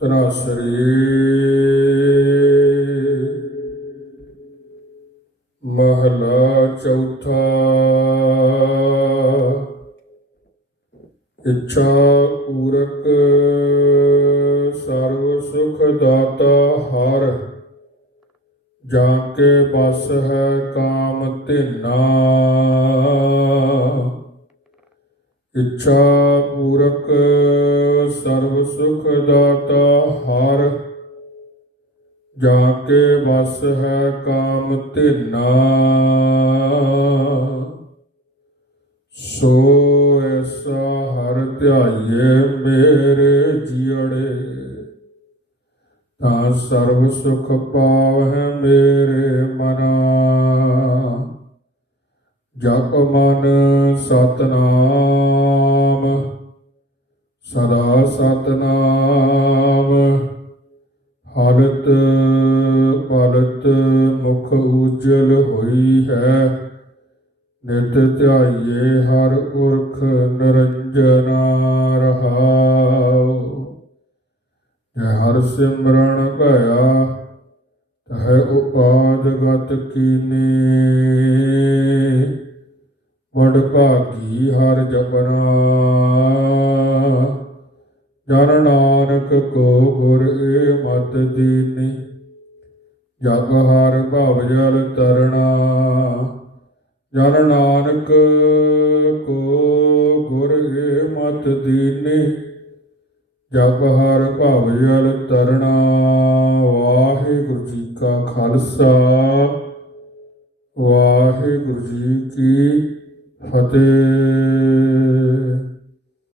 ਤਰਾਸਰੀ ਮਹਲਾ ਚੌਥਾ। ਇੱਛਾ ਪੂਰਕ ਸਰਵ ਸੁਖ ਦਾਤਾ ਹਰ। ਜਾਂ ਕੇ ਬਸ ਹੈ ਕਾਮ ਧਿਨਾ। ਇੱਛਾ ਪੂਰਕ ਸਰਬ ਸੁਖ ਦਾਤਾ ਹਰ ਜਾ ਕੇ ਬਸ ਹੈ ਕਾਮ ਧਿਨਾ। ਸੋ ਐਸਾ ਹਰ ਧਿਆਈਏ ਮੇਰੇ ਜੀੜੇ ਤਾਂ ਸਰਬ ਸੁਖ ਪਾਵਹਿ ਮੇਰੇ ਮਨਾ। ਜਪ ਮਨ ਸਤਨਾਮ ਸਦਾ ਸਤਨਾਮ। ਹਾਲਤ ਪਲਤ ਮੁਖ ਉਜਲ ਹੋਈ ਹੈ। ਨਿਤ ਧਿਆਈਏ ਹਰ ਉਰਖ ਨਿਰੰਜਨਾ ਰਹਾਉ। ਜੈ ਹਰ ਸਿਮਰਨ ਭਇਆ, ਤਹ ਉਪਾਦ ਗਤ ਕੀਨੀ। ਵਡ ਭਾਗੀ ਹਰ ਜਪਨਾ। ਜਨ ਨਾਨਕ ਕੋ ਗੁਰ ਏ ਮਤ ਦੀਨੀ, ਜਗ ਹਰ ਭਵ ਜਲ ਤਰਣਾ। ਜਨ ਨਾਨਕ ਕੋ ਗੁਰ ਏ ਮਤ ਦੀਨੀ ਜਪ ਹਰ ਭਵ ਜਲ ਤਰਣਾ। ਵਾਹਿਗੁਰੂ ਜੀ ਕਾ ਖਾਲਸਾ, ਵਾਹਿਗੁਰੂ ਜੀ ਕੀ ਫਤਿਹ।